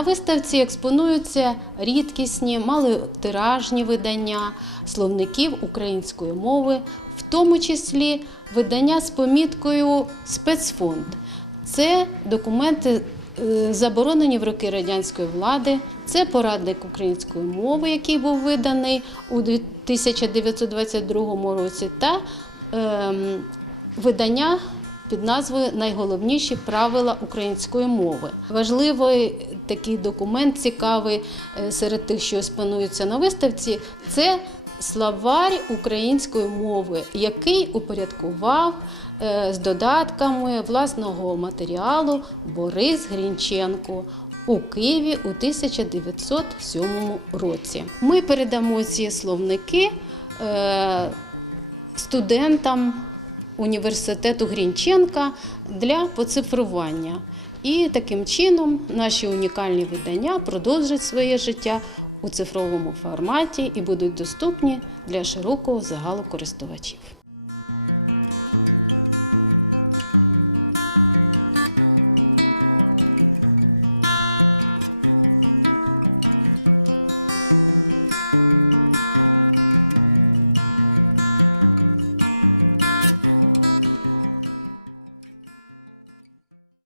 виставці експонуються рідкісні, малотиражні видання словників української мови, в тому числі видання з поміткою спецфонд. Це документи, е, заборонені в роки радянської влади. Це порадник української мови, який був виданий у 1922 році, та ем, видання під назвою Найголовніші правила української мови. Важливий такий документ, цікавий е, серед тих, що експонуються на виставці, це словарь української мови, який упорядкував е, з додатками власного матеріалу Борис Грінченко у Києві у 1907 році. Ми передамо ці словники е, студентам університету Грінченка для поцифрування. І таким чином наші унікальні видання продовжать своє життя у цифровому форматі і будуть доступні для широкого загалу користувачів.